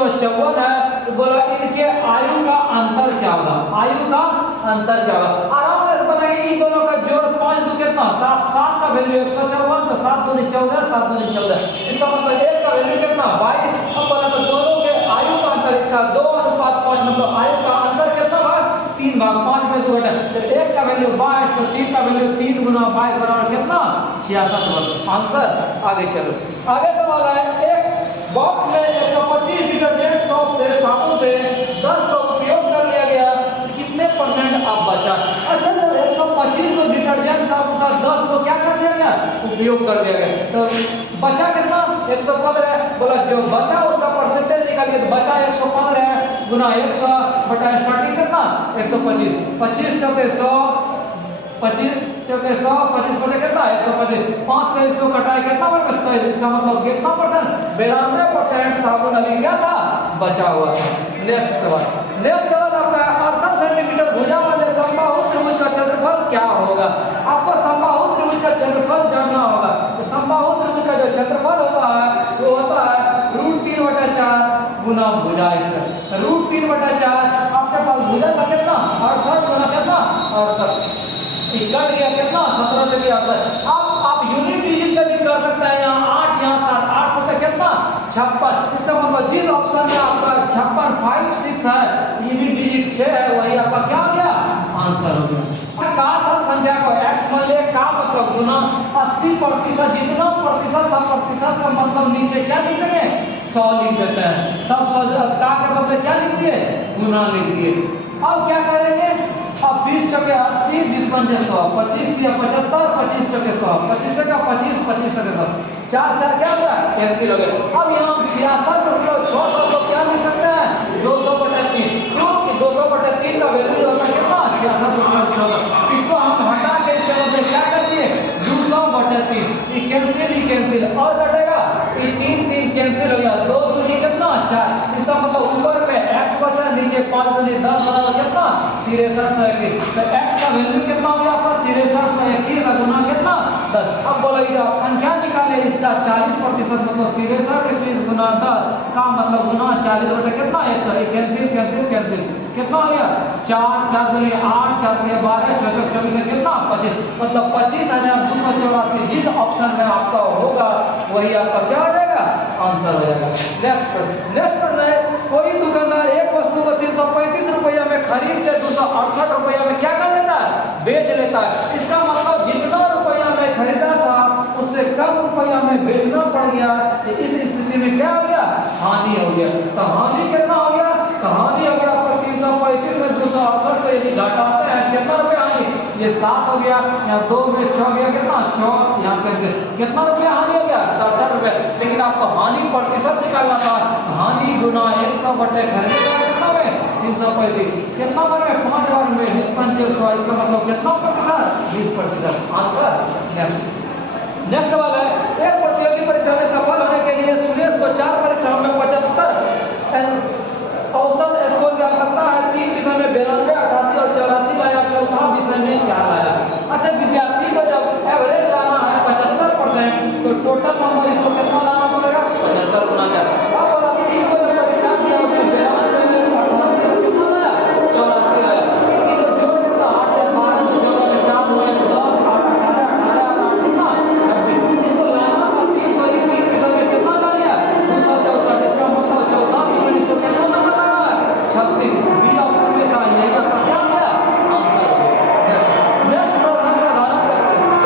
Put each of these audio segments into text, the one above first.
154 है। तो बोला इनके आयु का अंतर क्या होगा, आयु का अंतर क्या होगा। आराम से बनाएंगे, इन दोनों का जोड़ 5 दो कितना 7, 7 का वैल्यू 154, तो 7 दूनी 14, 7 दूनी 14, इसका मतलब 1 का वैल्यू कितना 22। अब बोला तो दोनों के आयु का अंतर, इसका 2:5 मतलब आयु का अंतर कितना भाग 3 भाग 5 में 2 घटा, तो 1 का वैल्यू 22 तो 3 का वैल्यू 3 गुना 22 बराबर कितना 66 आंसर। आगे चलो, आगे सवाल है, एक बॉक्स में 125 डिटर्जेंट सोप से साबुन से 10 का उपयोग कर लिया गया, कितने परसेंट अब बचा। अच्छा, तो 125 को डिटर्जेंट साबुन का 10 को क्या कर दिया गया, उपयोग कर दिया गया, तो बचा कितना 115 है। बोला जो बचा उसका परसेंटेज निकालिए, तो बचा 115 है गुना 100 बटा स्टार्टिंग कितना 125, 25 चौके 100, 25 चौके 100, 25 बटे कितना 125, 5 से इसको कटाए कितना बन, तो इसका मतलब कितना परसेंट 92% साबुन अभी क्या था बचा हुआ था। नेक्स्ट सवाल, नेक्स्ट सवाल आपका 68 सेंटीमीटर भुजा वाले समबाहु त्रिभुज का क्षेत्रफल क्या होगा। आपको समबाहु त्रिभुज का क्षेत्रफल जानना होगा। तो समबाहु त्रिभुज का जो क्षेत्रफल होता है वो होता है √3/4 गुना भुजा इसका, √3/4 आपके पास भुजा का कितना 68 गुना कितना 68, कट गया कितना 17 से भी आता है। अब आप यूनिट डिजिट से भी कर सकते हैं, यहाँ 8 यहाँ 7, 8 7 कितना 56, इसका मतलब जिस ऑप्शन में आपका 56 5 6 है, यूनिट डिजिट 6 है, वही आपका क्या हो गया आंसर हो गया। कारतल संख्या को x मान ले, का मतलब गुना 80%, जितना प्रतिशत था प्रतिशत का मतलब नीचे क्या लिख देंगे 100 लिख देते हैं, सब 100 का के बदले क्या लिख दिए गुना लिख दिए। अब क्या करेंगे, अब 20 चौके 80, 20 पंजे 100, 25 दिया 75, 25 चौके 100, 25 का 25, 25 चौके 100, 4 4 क्या होगा कैंसिल हो गया। अब यहाँ 66 को 600 को क्या लिख सकते हैं 200/3, क्योंकि 200/3 का वैल्यू होगा कितना 66 होगा। इसको हम हटा के इसके बदले क्या कर दिए 200/3, ये कैंसिल और कटेगा ये 3 3 कैंसिल हो गया, 2 दूनी कितना 4, इसका मतलब ऊपर में x बचा, नीचे 5 दूनी 10 बराबर कितना 6321, तो x का वैल्यू कितना हो गया आपका 6321 का गुना कितना 10। अब बोलो ये आप संख्या निकाले, इसका 40% मतलब 6321 गुना 10 का मतलब गुना 40 बटे कितना 100, कैंसिल कितना हो गया 4 4 दूनी 8, 4 के 12, 4 24 कितना 25, मतलब 25,284 जिस ऑप्शन में आपका होगा वही आपका क्या हो जाएगा आंसर हो जाएगा। नेक्स्ट प्रश्न है, कोई दुकानदार एक वस्तु को 335 रुपया में खरीद के 268 रुपया में क्या कर लेता है बेच लेता है। इसका मतलब जितना रुपया में खरीदा था उससे कम रुपया में बेचना पड़ गया, तो इस स्थिति में क्या हो गया हानि हो गया। तो हानि कितना हो गया, तो हानि हो गया आपको 335 में 268 को यदि घटाते हैं कितना रुपया हानि, ये 7 हो गया, यहाँ 2 में 6 गया कितना 6, यहाँ कैसे कितना रुपया हानि हो गया 67 रुपये। लेकिन आपको हानि प्रतिशत निकालना था, हानि गुना 100 बटे खरीदा कितना में 335, कितना बार में 5 बार में 20 पंजे 100, इसका मतलब कितना प्रतिशत 20% आंसर। नेक्स्ट सवाल है, एक प्रतियोगी परीक्षा में सफल होने के लिए सुरेश को 4 परीक्षाओं में 75 औसत स्कोर की आवश्यकता है, 3 विषय में 92, 88 और 84 लाया, 4 विषय में 4 लाया। अच्छा, विद्यार्थी को जब एवरेज लाना है 75% तो टोटल नंबर इसको कितना लाना पड़ेगा 75 गुना 4। अब बोला 3 को जब परीक्षा दिया उसमें 92 में 88 कितना लाया 84 लाया, तीनों जोड़ कितना 8 4 12 2 14 में 4 9 10 8 18 18 कितना 26, इसको लाना था 300, 3 विषय में कितना ला लिया 264, इसका मतलब 14 विषय इसको कितना नंबर लाना है 36, बी ऑप्शन में था यही का क्या गया आंसर हो गया। नेक्स्ट प्रश्न का धारण करें, तो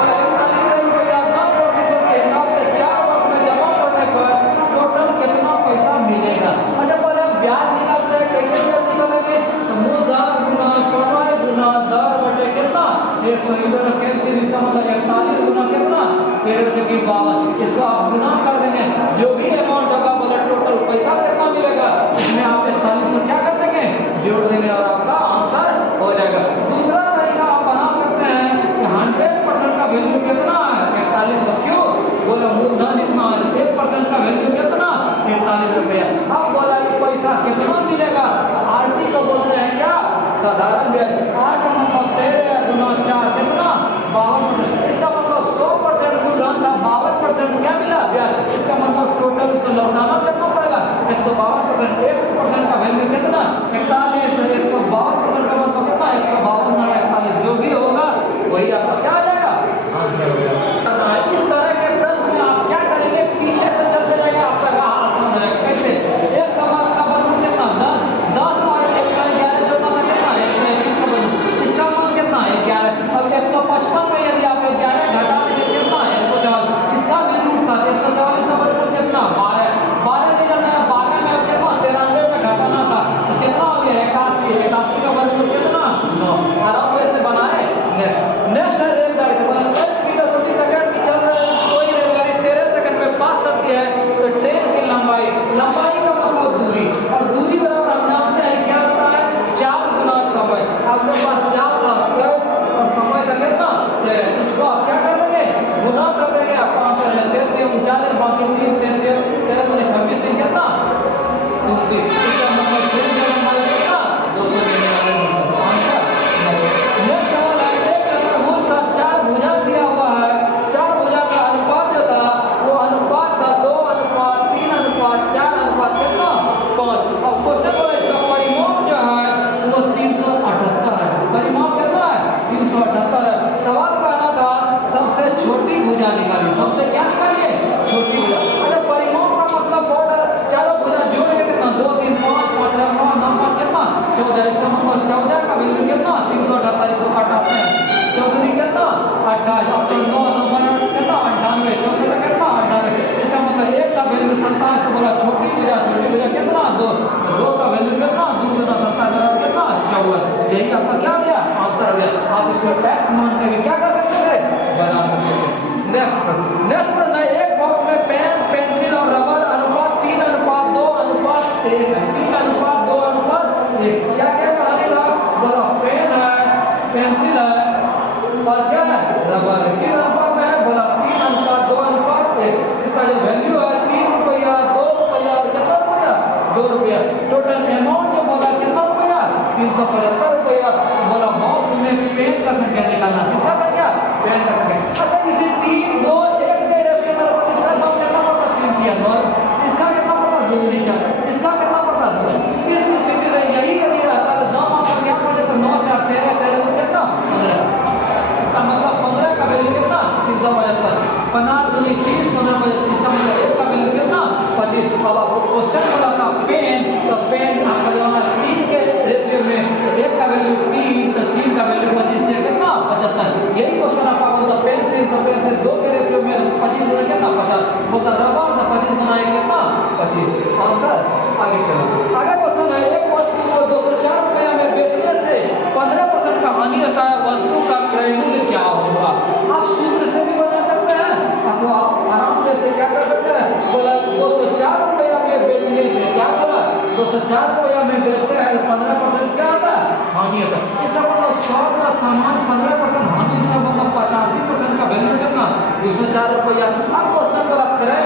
41 रुपया 10% के हिसाब से 4 वर्ष में जमा करने पर टोटल कितना पैसा मिलेगा। अच्छा, पहले ब्याज निकालते हैं, कैसे ब्याज निकालेंगे, तो मूलधन गुना समय गुना दर बटे कितना 100, इधर कैंसिल, इसका मतलब 41 गुना कितना 1352, इसको आप गुना कर देंगे, जो भी अमाउंट होगा बोले टोटल पैसा कितना मिलेगा, इसमें आप 41 को क्या कर देंगे जोड़ देंगे और आपका आंसर हो जाएगा। दूसरा तरीका आप बना सकते हैं कि 100% का वैल्यू कितना है 41, क्यों बोले मूलधन इतना, 1% का वैल्यू कितना 41 रुपया। अब बोला कि पैसा कितना मिलेगा, आरटी को बोलते हैं क्या साधारण ब्याज, 8 मतलब 13 गुना 4 कितना 52%, इसका मतलब 100% मूलधन था, 52% क्या मिला ब्याज, इसका मतलब टोटल उसको लौटाना कितना पड़ेगा 152%, 41 तो 152% का मतलब कितना 152 ना 41 जो भी होगा वही आपका क्या आ जाएगा आंसर हो जाएगा। इस तरह के प्रश्न में आप क्या करेंगे पीछे से चलते जाएंगे आपका राह आसान है। कैसे एक सवाल का वर्गमूल कितना 10 और 111 जो मान कितना है 121 का वर्गमूल इसका मान कितना है 11। अब 155 में यदि आप 11 घटा देंगे कितना है 144 इसका भी रूट था 144 का वर्गमूल कितना 12 नहीं जाना है 12 में अब कितना 93 में घटाना था तो कितना हो गया 81 का वर्गमूल कितना 9। आराम से बनाए। नेक्स्ट है रेलगाड़ी तो 10 मीटर प्रति सेकंड की चल रही है कोई रेलगाड़ी 13 सेकंड में पास करती है तो ट्रेन की लंबाई का मतलब दूरी और दूरी बराबर हम जानते हैं क्या होता है 4 गुना समय। आपके पास 4 था 10 और समय का कितना इसको आप क्या कर देंगे गुना कर देंगे आपका आंसर है 39 बाकी 3 13 दूनी 26 दिन कितना 29 इसका मतलब ट्रेन की लंबाई कितना 299 आंसर। नेक्स्ट सवाल है एक चतुर्भुज का 4 भुजा दिया हुआ है 4 भुजा का अनुपात जो था वो अनुपात था 2:3:4:5 कितना 5। अब क्वेश्चन बोला इसका परिमाप जो है वो 378 है। परिमाप कितना है 378 है। सवाल कहना था सबसे छोटी भुजा निकालिए सबसे क्या निकालिए छोटी भुजा। अरे परिमाप का मतलब बॉर्डर चारों भुजा जोड़ के कितना 2 3 5 5 4 9 9 5 कितना 14 इसका मतलब 14 का वैल्यू कितना 378 इसको हटाते हैं 14 कितना 28 और 9 नंबर कितना 98 64 का कितना 98 इसका मतलब 1 का वैल्यू 27 तो बोला छोटी भुजा कितना 2 का वैल्यू कितना 2 गुना 27 कितना 54 यही आपका क्या हो गया आंसर हो गया। आप इसको टैक्स मान के भी क्या कर सकते हैं बना सकते हैं। नेक्स्ट प्रश्न है एक बॉक्स में पेन पेंसिल और रबर अनुपात 3:2:1 है 3:2:1 क्या क्या कहानी था बोला पेन है पेंसिल है और क्या है रबर है किस अनुपात में है बोला 3:2:1 इसका जो वैल्यू है 3 रुपया 2 रुपया और कितना रुपया 2 रुपया। टोटल अमाउंट जो बोला कितना रुपया 375 रुपया। बोला बॉक्स में पेन का संख्या निकालना किसका संख्या पेन का संख्या। अच्छा इसे 3 2 1 के रेशियो में रखो इसका सम कितना पड़ता 3 किया 9 इसका कितना पड़ता 2 नीचा इसका कितना पड़ता 2। इस स्थिति से यही यदि रहता तो 9 मार्क्स क्या हो जाता 9 4 13 13 कितना 15 इसका मतलब 15 का वैल्यू कितना 375 50 दूनी 30 15 इसका मतलब 1 का वैल्यू कितना 25। अब आपको क्वेश्चन बोला था पेन तो पेन आपका जमा 3 के रेशियो में 1 का वैल्यू 3 तो 3 का वैल्यू 25 से कितना 75। यही क्वेश्चन आपका बोलता पेंसिल तो पेंसिल 2 के रेशियो में 25 गुना कितना 50 बोलता रबर तो 25 गुना कितना 25 आंसर। आगे चलो आगे क्वेश्चन है एक वस्तु को 204 रुपया में बेचने से 15% का हानि होता है वस्तु का क्रय मूल्य क्या होगा। आप सूत्र से भी बना सकते हैं अथवा आप आराम से क्या कर सकते हैं बोला 204 रुपया में बेचने से क्या बोला 204 रुपया में बेचते हैं 15% क्या होता है हानि होता है। इसका मतलब 100 का सामान 15% हानि इसका मतलब 85% का वैल्यू कितना 204 रुपया। अब क्वेश्चन बोला क्रय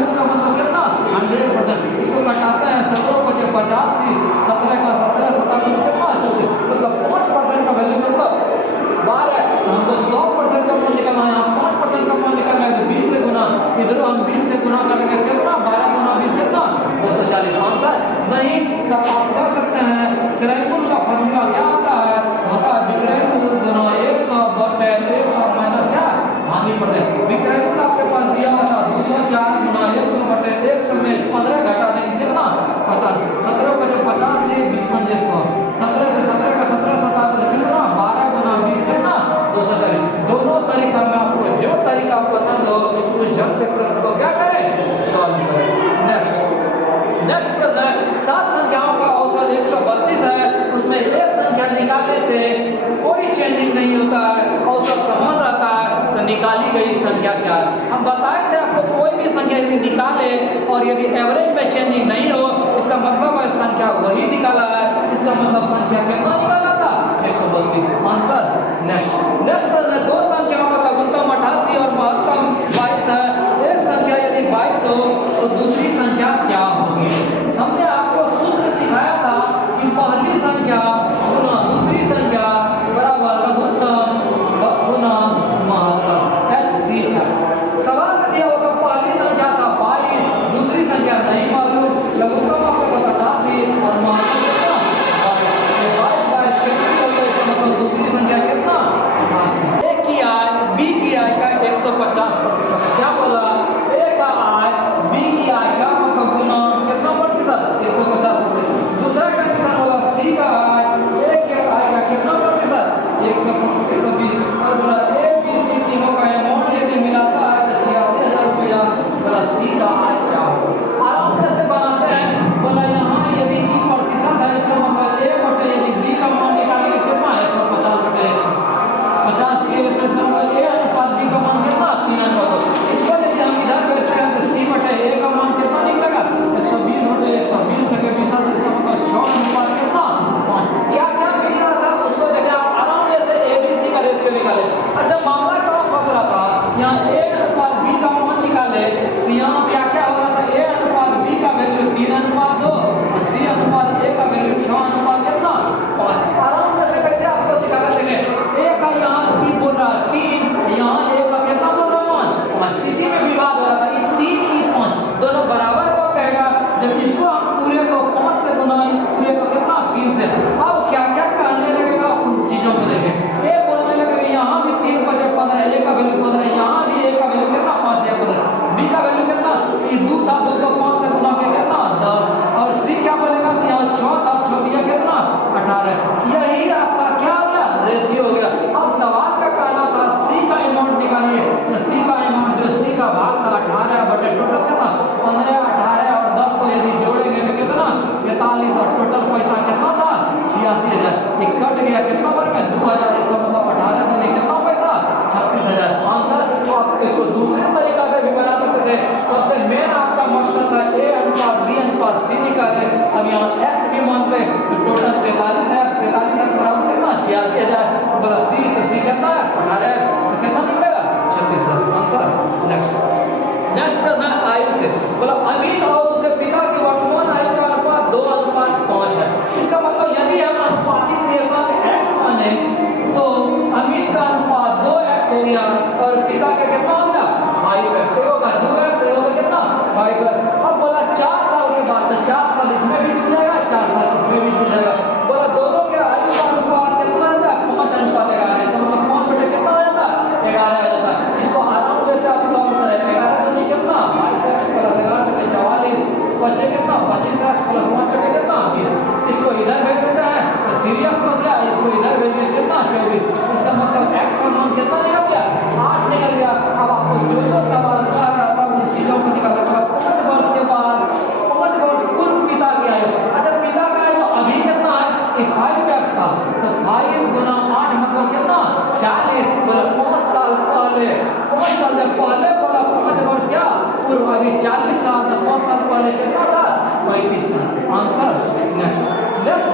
मूल्य का मतलब कितना 100%। इसको घटाते हैं 17 बचे 85 17 का 17 17 कितना 14 मतलब 5% का वैल्यू मतलब 12 है तो हमको 100% का मान निकालना है। 5% का मान निकालना है तो 20 से गुना इधर हम 20 से गुना करेंगे कितना 12 गुना 20 कितना 240 आंसर। नहीं तो आप कर सकते हैं क्रय मूल्य का फॉर्मूला क्या होता है विक्रय मूल्य गुना 100 बटे 100 माइनस क्या हानि पड़े। विक्रय मूल्य आपके पास दिया हुआ था 204 गुना 100 बटे 100 में 15 घटा देंगे कितना 50 17 बचे 50 से 20 बचे 100 17 से 17 का 17 17 कितना 12 गुना 20 कितना 240। दोनों तरीका में आपको जो तरीका पसंद हो उस ढंग से प्रश्न को क्या करें सॉल्व करें। नेक्स्ट प्रश्न है 7 संख्याओं का औसत 132 है उसमें एक संख्या निकालने से कोई चेंजिंग नहीं होता है औसत समान रहता है तो निकाली गई संख्या क्या है। हम बताए थे आपको कोई भी संख्या यदि निकाले और यदि एवरेज में चेंजिंग नहीं हो इसका मतलब है संख्या वही निकाला है। इसका मतलब संख्या कितना निकाला था 132 आंसर। नेक्स्ट प्रश्न 2 संख्याओं का लघुत्तम 88 और महत्तम 22 है। एक संख्या यदि 22 हो तो दूसरी संख्या क्या होगी। हमने आपको सूत्र सिखाया था कि पहली संख्या गुना दूसरी संख्या बराबर लघुत्तम गुना महत्तम HCF। सवाल में दिया होगा पहली संख्या था 22 दूसरी संख्या नहीं मालूम लघुत्तम आपको 88 और महत्तम 150%। क्या बोला, ए का आय बी की आय का मतलब गुना कितना प्रतिशत, 150%। दूसरा कंडीशन बोला सी का आय ए के आय का कितना प्रतिशत, 120। और बोला ए बी सी तीनों का अमाउंट यदि मिलाता है तो 86,000 रुपया। बोला सी का आय क्या होगा, आराम से बनाते हैं। बोला यहाँ यदि ई प्रतिशत है इसका मतलब ए बटे यदि बी का मान निकालेंगे कितना, 150 रुपये, 150 के 150 ए अनुपात बी का मान कितना, 3/2। इसको यदि हम इधर करते हैं तो सी बटे ए का मान कितना निकलेगा, 120 बटे 120 से 20 इसका मतलब 6 अनुपात कितना, 5। क्या क्या मिल रहा था उसको देखिए आप आराम से एबीसी का रेशियो निकाले। अच्छा मामला कहाँ फंस रहा था, यहाँ ए अनुपात बी का मान निकाले तो यहाँ क्या क्या हो रहा था, ए अनुपात बी का वैल्यू 3/2 और सी अनुपात ए का वैल्यू 6 कितना, 5। आराम से कैसे आपको सिखाना देंगे, ए का यहाँ बी बोल रहा है 3, यहाँ ए का कितना बोल रहा है 5। इसी में विवाद हो रहा था, ये 3 ये 5 दोनों बराबर को कहेगा। जब इसको हम पूरे को 5 से गुना, इस पूरे को कितना 3 से। अब क्या क्या कहने लगेगा उन चीजों को देखें। ए बोलने लगेगा यहाँ भी 3 बटे 15, ए का वैल्यू 15, यहाँ भी ए का वैल्यू कितना 5 या 15, बी का वैल्यू कितना, ये 2 था, 2 को 5 से गुना के कितना 10। और सी क्या बोलेगा तो यहाँ 6 था, 6 दिया कितना 18। यही आपका क्या हो गया, रेशियो हो गया। अब सवाल का कहना था सी का अमाउंट निकालिए, तो सी का अमाउंट जो सी का भाग था 18 बटे टोटल कितना 15, 18 और 10 को यदि जोड़ेंगे तो कितना 43 और टोटल पैसा कितना था 86,000। ये कट गया कितना बार में 2000, इसका मतलब 18 तो नहीं कितना पैसा 36,000 आंसर। तो आप इसको दूसरे तरीका से भी बना सकते थे। सबसे मेन आपका मकसद था ए अनुपात बी अनुपात सी निकाले। अब यहाँ एक्स भी मान पे तो टोटल 43 है, 43 एक्स बराबर कितना 86,000। बोला सी तो सी कितना है 18 तो कितना निकलेगा 36,000 आंसर। नेक्स्ट प्रश्न है आयु से। बोला अमित और उसके पिता की वर्तमान आयु का अनुपात 2:5 है। इसका मतलब यदि हम अनुपातिक रेखा में x माने तो अमित का अनुपात 2x हो गया और पिता का कितना हो गया 5x होगा, 2x होगा कितना 5x। अब बोला 4 साल के बाद तो 4 साल इसमें भी जुड़ जाएगा, 4 साल इसमें भी जुड़ जाएगा। बोला दोनों के आयु का अनुपात कितना आता है 5:11। इसका मतलब 5 बटे कितना आ जाता है 11 आ जाता है। इसको आराम से आप सॉल्व करें, 11 तो नहीं कितना 22x प्लस 11 बटे 44 बचे कितना 25x प्लस 5 बटे कितना 20। इसको इधर भेज देते हैं तो 3x बच गया, इसको इधर भेज दिए कितना 24। इसका मतलब x का मान कितना निकल गया 8 निकल गया। अब आपको जो जो सवाल आ रहा था उन चीजों को निकालना होगा। 5 वर्ष के बाद 5 वर्ष पूर्व पिता की आयु, अच्छा पिता का आयु अभी कितना है 5x था तो 5 गुना 8 मतलब कितना 40। बोला 5 साल पहले, 5 साल जब पहले बोला 5 वर्ष क्या पूर्व, अभी 40 साल तो 5 साल पहले कितना था 35 साल आंसर। नेक्स्ट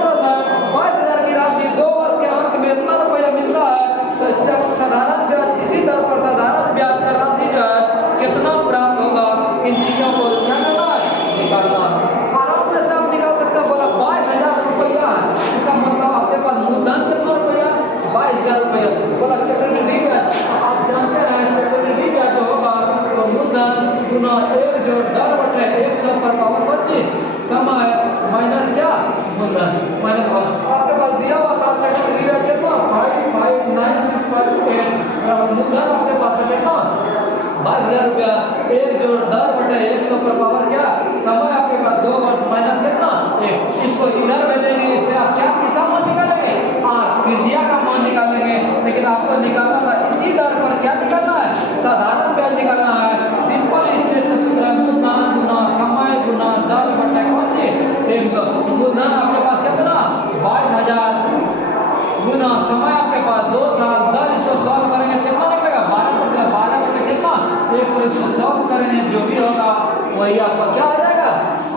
प्रश्न 22,000 की राशि 2 वर्ष के अंत में इतना रुपया मिलता है तो जब साधारण ब्याज इसी दर पर साधारण ब्याज का राशि जो है कितना प्राप्त होगा, इन चीजों को क्या करना है निकालना। आराम से आप निकाल सकते हैं। बोला 22,000 रुपया है, इसका मतलब आपके पास मूलधन कितना रुपया 22,000 रुपया। बोला चक्रवृद्धि ब्याज, आप जानते हैं चक्रवृद्धि ब्याज जो होगा तो मूलधन गुना 1 जोड़ 10 बटे 100 पर पावर 25 समय माइनस क्या मूलधन माइनस 1। आपके पास दिया हुआ था चक्रवृद्धि ब्याज कितना 559,658। मूलधन आपके पास है कितना 22,000 रुपया, 1 जोड़ 10 बटे 100 पर पावर क्या समय आपके पास 2 वर्ष माइनस कितना 1। इसको इधर भेजेंगे, इससे आप क्या किसका मान निकालेंगे त्रिज्या का मान निकालेंगे। लेकिन आपको निकालना था इसी दर पर क्या निकालना है साधारण ब्याज निकालना है। सिंपल इंटरेस्ट सूत्र है मूलधन गुना समय गुना 10 बटे 100। मूलधन आपके पास कितना 22,000 गुना समय आपके पास 2 साल 10, इसको सॉल्व करेंगे कितना निकलेगा 12 बटे कितना 100। इसको सॉल्व करेंगे जो भी होगा वही आपका क्या आ जाएगा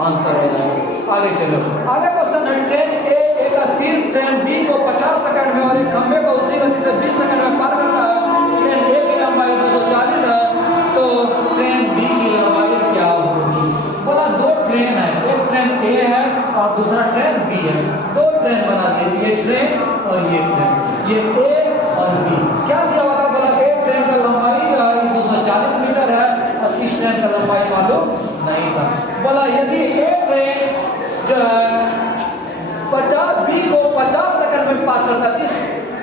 आंसर हो जाएगा। आगे चलो, आगे क्वेश्चन है ट्रेन ए एक स्थिर ट्रेन बी को 50 सेकंड में और एक खंभे को उसी गति से 20 सेकंड में पार करता है। ट्रेन ए की लंबाई 240 है तो ट्रेन बी की लंबाई क्या होगी। बोला 2 ट्रेन है, एक ट्रेन ए है और दूसरा ट्रेन बी है। 2 ट्रेन बना दिए, ये ट्रेन और ये ट्रेन, ये ए और बी। क्या दिया होगा, बोला एक ट्रेन का लंबाई जो है 240 मीटर है और इस ट्रेन का लंबाई मालूम नहीं था। बोला यदि एक ट्रेन जो है 50 बी को 50 सेकंड में पास करता है, इस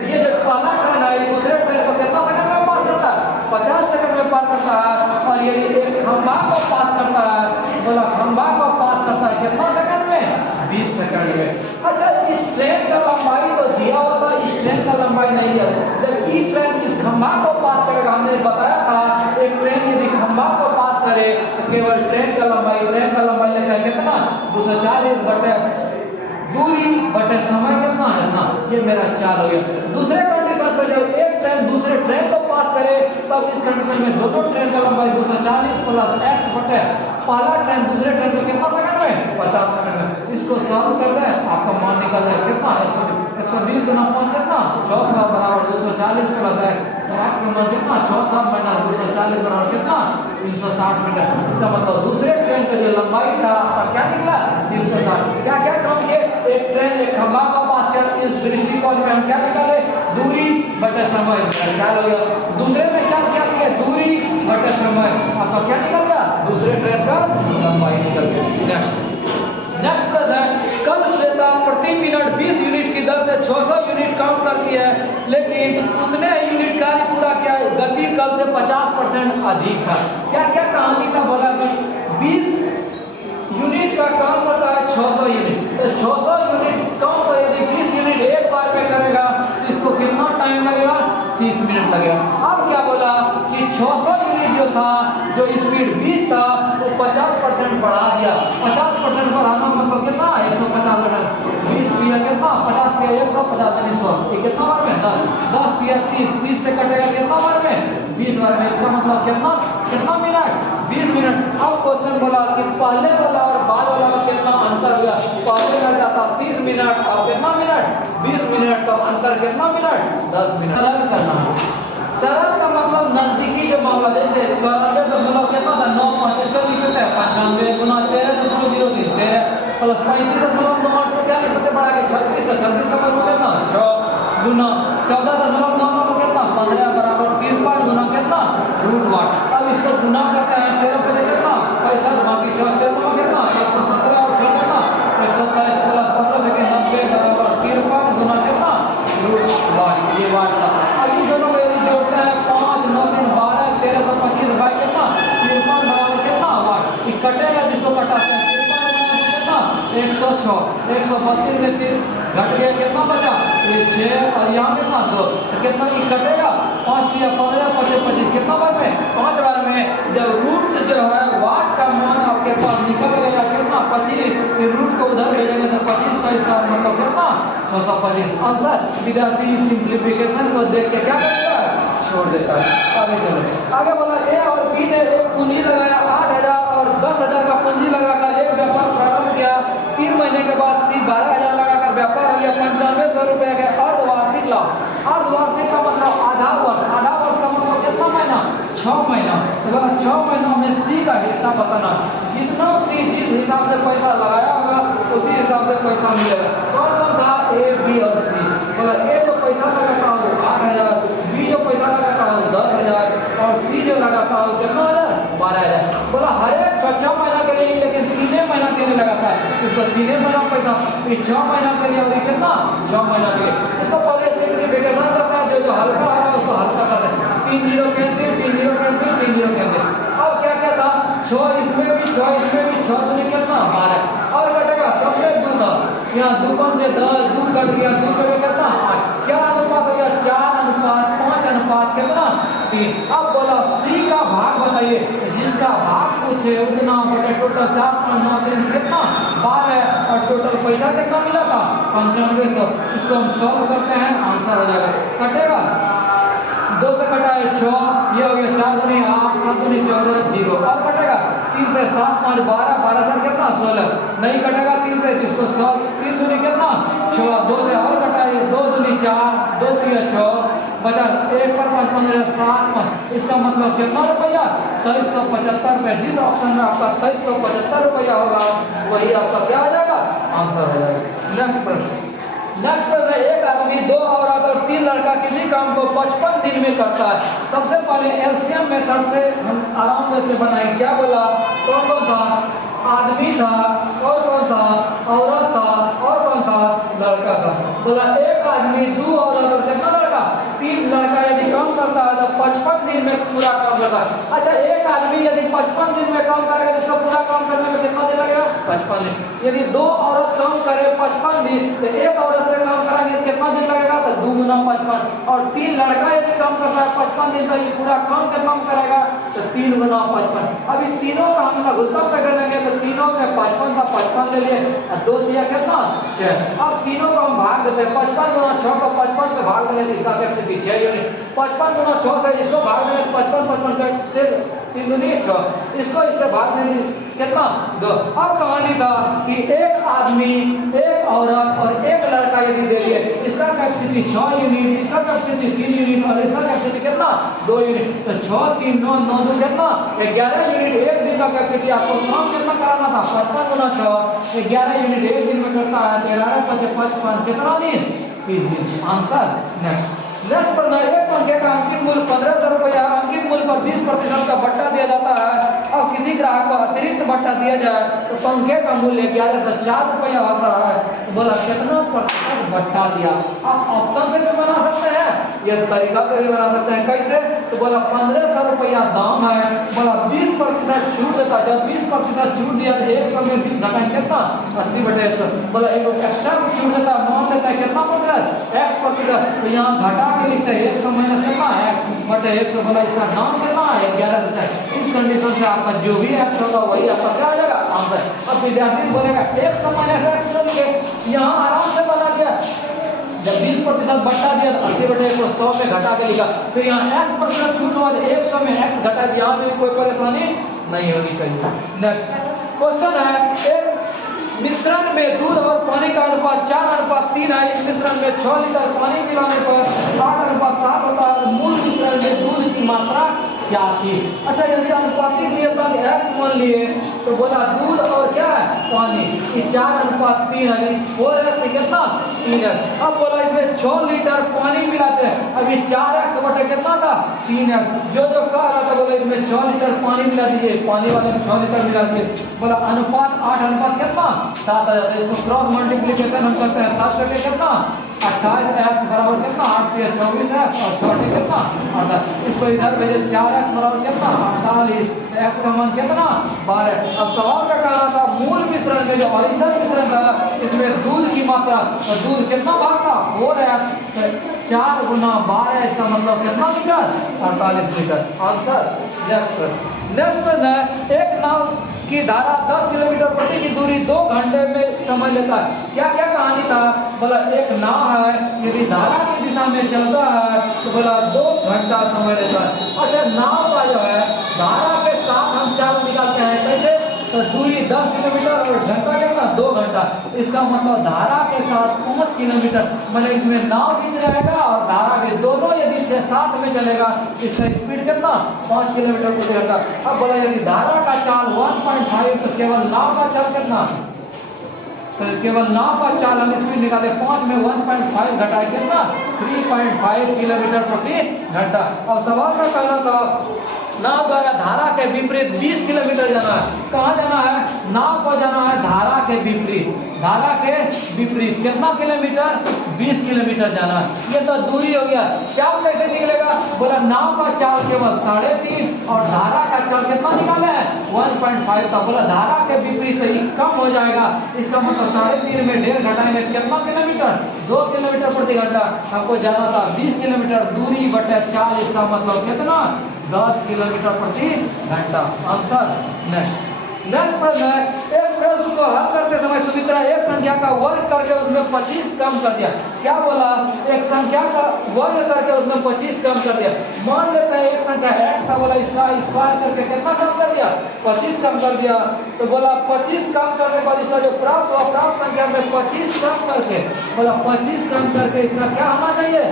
ये जो पहला ट्रेन है दूसरे ट्रेन को कितना सेकंड में पास करता है 50 सेकंड में पार करता है और ये एक खंभा को पास करता है, बोला खंभा को पास करता है कितना सेकंड में? 20 सेकंड में। अच्छा, इस ट्रेन का लंबाई तो दिया हुआ था, इस ट्रेन का लंबाई नहीं है। जब ये ट्रेन इस खंभा को पास करेगा, हमने बताया था एक ट्रेन यदि खंभा को पास करे तो केवल ट्रेन का लंबाई लिखा है कितना? 240 बटे दूरी बटे समय कितना है ना, ये मेरा 4 हो गया। दूसरे कंडीशन पर जब एक ट्रेन दूसरे ट्रेन को पास करे तब इस कंडीशन में दोनों ट्रेन का लंबाई 240 प्लस x बटे पहला ट्रेन दूसरे ट्रेन को कितना सेकंड में? 50 सेकंड में। इसको सॉल्व कर दें, आपका मान निकल जाए कितना? 120 गुना 5 कितना? 600 बराबर 240 प्लस x मान कितना? 600 माइनस 240 बराबर कितना? 360 मीटर। इसका मतलब दूसरे ट्रेन का जो लंबाई था आपका क्या निकला? 360। क्या क्या काम किए? एक ट्रेन एक खंभा का पास किया, इस दृष्टिकोण में हम क्या निकाले? दूरी बटे समय, ख्याल हो गया। दूसरे में क्या किया? दूरी बटे समय, आपका क्या निकल गया? दूसरे ट्रेन का लंबाई निकल गया। नेक्स्ट है, कल श्वेता प्रति मिनट 20 यूनिट की दर से 600 यूनिट काम करती है, लेकिन उतने यूनिट कार्य पूरा किया, गति कल से 50% अधिक था। क्या क्या कहानी का बोला कि 20 यूनिट का काम करता है 600 यूनिट, तो 600 यूनिट काम कर यदि 20 यूनिट एक बार में करेगा तो इसको कितना टाइम लगेगा? 30 मिनट लगेगा। अब क्या बोला कि 600 यूनिट जो था, जो स्पीड 20 था वो 50% बढ़ा दिया। 50% बढ़ाना मतलब कितना? 150 मीटर। 20 पिया कितना? 50 पिया 150 यानी 100, ये कितना बार में? 10 पिया 30 से कटेगा कितना बार में? 20 बार में। इसका मतलब कितना मिनट? 20 मिनट। अब क्वेश्चन बोला कि पहले वाला और बाद वाला में कितना अंतर हो गया? पहले लग जाता 30 मिनट और कितना मिनट? 20 मिनट। तो अंतर कितना मिनट? 10 मिनट। सरल करना है। सरल का मतलब नजदीकी जो मामला, जैसे 94 कितना था? 9 इसको लिख सकते हैं 95 गुना 13.03 प्लस 35.98 को क्या लिख सकते? बढ़ा के 36 का 36 का मतलब कितना? 6 गुना 14.99 को कितना? 15 बराबर 53 गुना कितना? √8। अब इसको गुना करते हैं 13 पे कितना? 65 बाकी 6 13 कितना? 117 और 6 कितना? 127 प्लस 15 से 90 बराबर 53 गुना कितना? √8। ये वाट था। अब इन दोनों को यदि जोड़ते हैं 5 9 3 12 1325 बाई कितना? 53 बराबर कितना? वाट। ये कटेगा, जिसको कटाते हैं 106 132 में 3 घट गया, कितना बचा? ये 6 और यहाँ कितना? 2। तो कितना ये कटेगा? 5 दिया 15 25 25 कितना बार में? 5 बार में। जब रूट जो है वाट का मान आपके पास निकल गया कितना? 25, फिर रूट को उधर भेजेंगे तो 25 का इसका मतलब कितना? 625। आंसर विद्यार्थी सिंप्लीफिकेशन को देख के क्या करता है? छोड़ देता है। आगे चलो। आगे बोला ए और बी ने एक पूंजी लगाया 8000 और 10000 का पूंजी लगाकर एक व्यापार प्रारंभ किया। 3 महीने के बाद सी 12000 लगाकर व्यापार हो गया 9500 रुपए के अर्धवार्षिक लाभ। अर्धवार्षिक का मतलब आधा वर्ष का मतलब कितना महीना? 6 महीना। तो 6 महीनों में सी का हिस्सा बताना। जितना सी जिस हिसाब से पैसा लगाया होगा उसी हिसाब से पैसा मिलेगा। कौन कौन था? ए बी और सी। बोला ए जो पैसा लगाता हो 8000, बी जो पैसा लगाता हो 10000 और सी जो लगाता हो कितना? 12000। बोला हर एक 6 महीना के लिए, लेकिन 3 महीना के लिए लगाता है, इसको 3 महीना पैसा, 6 महीना के लिए और कितना? 6 महीना के लिए। इसको पहले सिंप्लीफिकेशन करता है, जो हल्का है उसको हल्का कर दे। 3 0 कैंसिल 3 0 कैंसिल 3 0 कैंसिल। अब क्या क्या था? 6 इसमें भी 6 इसमें भी 6 दूनी कितना? 12 और कटेगा सबसे 2 था। यहाँ 2 5 से 10 2 कट गया, 2 कटे कितना? 8। क्या अनुपात हो गया? 4 अनुपात 5 अनुपात कितना? 3। अब बोला सी का भाग बताइए, जिसका भाग पूछे उतना बटे टोटल 4 5 9 3 कितना? 12 और टोटल पैसा कितना मिला था? 9500। इसको हम सॉल्व करते हैं, आंसर हो जाएगा। कटेगा 2 से कटा है 6, ये हो गया 4 दूनी 8 7 दूनी 14 0 और कटेगा 3 से 7 5 12 12 से कितना? 16 नहीं कटेगा 3 से, इसको 3 दूनी कितना? 6 2 से और कटाइए 2 दूनी 4 2 3 6 बचा 1 पर 5 15 7 5। इसका मतलब कितना रुपया? 2375 रुपये। जिस ऑप्शन में आपका 2375 रुपया होगा वही आपका क्या हो जाएगा? आंसर हो जाएगा। नेक्स्ट प्रश्न। नेक्स्ट प्रश्न है, एक आदमी 2 औरत और 3 लड़का किसी काम को 55 दिन में करता है। सबसे पहले एलसीएम मेथड से हम आराम से बनाएंगे। क्या बोला? कौन कौन था? आदमी था और कौन था? औरत था और कौन कौन था? लड़का था। बोला एक आदमी 2 औरत और कितना लड़का? 3 लड़का यदि काम करता है तो 55 दिन में पूरा काम करता है। अच्छा, एक आदमी यदि 55 दिन में काम करेगा तो इसका पूरा काम करने में कितना दिन लगेगा? 55 दिन। यदि 2 औरत काम करे 55 दिन तो एक औरत से काम कराएंगे कितना दिन लगेगा? तो 2 गुना 55। और 3 लड़का यदि काम करता है 55 दिन तो ये पूरा काम के काम करेगा तो 3 गुना 55। अब इन तीनों का हम लोग गुस्सा पे करेंगे तो तीनों में 55 का 55 ले लिए, 2 दिया कितना? 6। अब तीनों को हम भाग देते हैं, 55 गुना 6 को 55 से भाग देंगे तो इसका कैपेसिटी 6 यूनिट। 55 गुना 6 से इसको भाग देंगे 55 से 3 दूनी 6, इसको इससे भाग देंगे कितना? 2। अब कहानी था कि एक आदमी, एक औरत और एक लड़का यदि दे दिए, इसका कैपेसिटी 6 यूनिट, इसका कैपेसिटी 3 यूनिट और इसका कैपेसिटी कितना? 2 यूनिट। तो 6 3 9 9 2 कितना? 11 यूनिट एक दिन का कैपेसिटी। आपको काम कितना कराना था? 55 गुना 6, 11 यूनिट एक दिन में करता है। 11 5 55 कितना दिन? 30 दिन। आंसर नेक्स्ट प्रश्न। एक पंखे का अंकित मूल्य 1500 रुपया, अंकित मूल्य पर 20% का बट्टा दिया जाता है और किसी ग्राहक को अतिरिक्त बट्टा दिया जाए तो पंखे का मूल्य 1104 रुपया होता है। तो बोला कितना प्रतिशत बट्टा दिया? आप ऑप्शन से भी बना सकते हैं, यह तरीका से भी बना सकते हैं। कैसे? तो बोला 1500 रुपया दाम है, बोला 20% छूट देता है। जब 20% छूट दिया तो 100 में 20 घटाएंगे कितना? 80/100। बोला एक एक्स्ट्रा छूट देता है, मान देता है कितना प्रतिशत? X%। तो यहाँ घटा के लिखते हैं 100 माइनस कितना है? 1/100। बोला इसका नाम कितना है? 11%। इस कंडीशन से आपका जो भी एक्स होगा वही आपका क्या आ जाएगा? आंसर। अब विद्यार्थी बोलेगा 100 माइनस एक्स लेंगे, यहाँ आराम से बना दिया। जब 20% बट्टा दिया तो 80/100 100 में घटा के लिखा। फिर यहाँ x% छूट हुआ 100 में x घटा, यहाँ पे कोई परेशानी नहीं होनी चाहिए। नेक्स्ट क्वेश्चन है, एक मिश्रण में दूध और पानी का अनुपात 4:3 है। इस मिश्रण में 6 लीटर पानी मिलाने पर 8:7 होता है। मूल मिश्रण में दूध की मात्रा क्या थी? अच्छा, यदि अनुपातिक नियतांक x मान लिए तो बोला दूध और क्या है? पानी। ये 4:3 है, 4x से कितना? 3x। अब बोला इसमें 6 लीटर पानी मिलाते हैं, अभी 4x बटे कितना था? 3x। जो कह रहा था बोला इसमें 6 लीटर पानी मिला दीजिए, पानी वाले में 6 लीटर मिला दीजिए। बोला अनुपात 8 अनुपात कितना? 7 आ जाता है। इसको क्रॉस मल्टीप्लीकेशन हम करते हैं, 7 करके कितना? 28x बराबर कितना? 8 के 24x और 6 कितना? 8। इसको इधर भेजे, 4x बराबर कितना? 48, x का मान कितना? 12। अब सवाल का कहना था मूल मिश्रण में जो ओरिजिनल मिश्रण था इसमें दूध की मात्रा, तो दूध कितना भाग था? 4x। 4 गुना 12, इसका मतलब कितना लीटर? 48 लीटर। आंसर नेक्स्ट है, एक नाव की धारा 10 किलोमीटर प्रति की दूरी 2 घंटे में समय लेता है। क्या क्या कहानी था? बोला एक नाव है, यदि धारा की दिशा में चलता है तो बोला 2 घंटा समय लेता है। अच्छा, नाव का जो है धारा के साथ हम चाल निकालते हैं, कैसे? तो दूरी 10 किलोमीटर और घंटा कितना? 2 घंटा। इसका मतलब धारा के साथ 5 किलोमीटर, मतलब इसमें नाव भी रहेगा और धारा भी, दोनों यदि 6-7 में चलेगा इसका स्पीड कितना? 5 किलोमीटर प्रति घंटा। अब बोला यदि धारा का चाल 1.5 तो केवल नाव का चाल कितना? तो केवल नाव का चाल हम स्पीड निकाले, 5 में 1.5 घटाए कितना? 3.5 किलोमीटर प्रति घंटा। अब सवाल का कहना था नाव द्वारा धारा के विपरीत 20 किलोमीटर जाना है। कहाँ जाना है? नाव को जाना है धारा के विपरीत। धारा के विपरीत कितना किलोमीटर? 20 किलोमीटर जाना है। ये तो दूरी हो गया। चाल कैसे निकलेगा? बोला नाव का चाल केवल 3.5 और धारा का चाल कितना निकाले हैं? 1.5 का। बोला धारा के विपरीत तो ये कम हो जाएगा, इसका मतलब 3.5 में 1.5 घटाएंगे कितना किलोमीटर? 2 किलोमीटर प्रति घंटा। हमको जाना था 20 किलोमीटर, दूरी बटे चाल, इसका मतलब कितना? 10 किलोमीटर प्रति घंटा। आंसर नेक्स्ट प्रश्न है, एक प्रश्न को हल करते समय सुमित्रा एक संख्या का वर्ग करके उसमें 25 कम कर दिया। क्या बोला? एक संख्या का वर्ग करके उसमें 25 कम कर दिया। मान लेते हैं एक संख्या x था, बोला इसका स्क्वायर करके कितना कम कर दिया? 25 कम कर दिया। तो बोला 25 कम करने के बाद इसका जो प्राप्त हुआ, प्राप्त संख्या में 25 कम करके, बोला 25 कम करके इसका क्या आना चाहिए?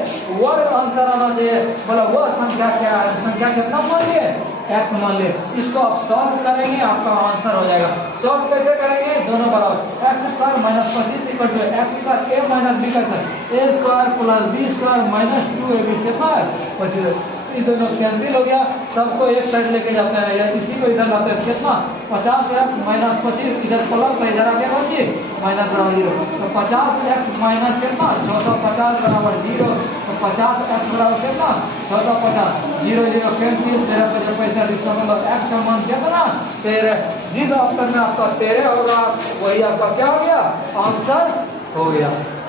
वर्ग आंसर आना चाहिए। बोला वह संख्या क्या है? संख्या कितना मान लिए? x मान लिए। इसको आप सॉल्व करेंगे, आपका आंसर हो जाएगा। सॉल्व कैसे करेंगे? दोनों बराबर x square minus 25 equal to x square a minus b का square, a square plus b square minus 2ab कितना है? 25। ये दोनों कैंसिल हो गया, सबको एक साइड लेके जाते हैं या इसी को इधर लाते हैं। कितना 50x माइनस 25 इधर प्लस तो इधर आ गया बच्चे माइनस बराबर 0। तो 50x माइनस कितना 650 बराबर 0। तो 50x बराबर कितना 650 0 0 कैंसिल 13 पैसा इसका मतलब x का मान कितना 13। जिस ऑप्शन में आपका 13 होगा वही आपका क्या हो गया आंसर हो गया।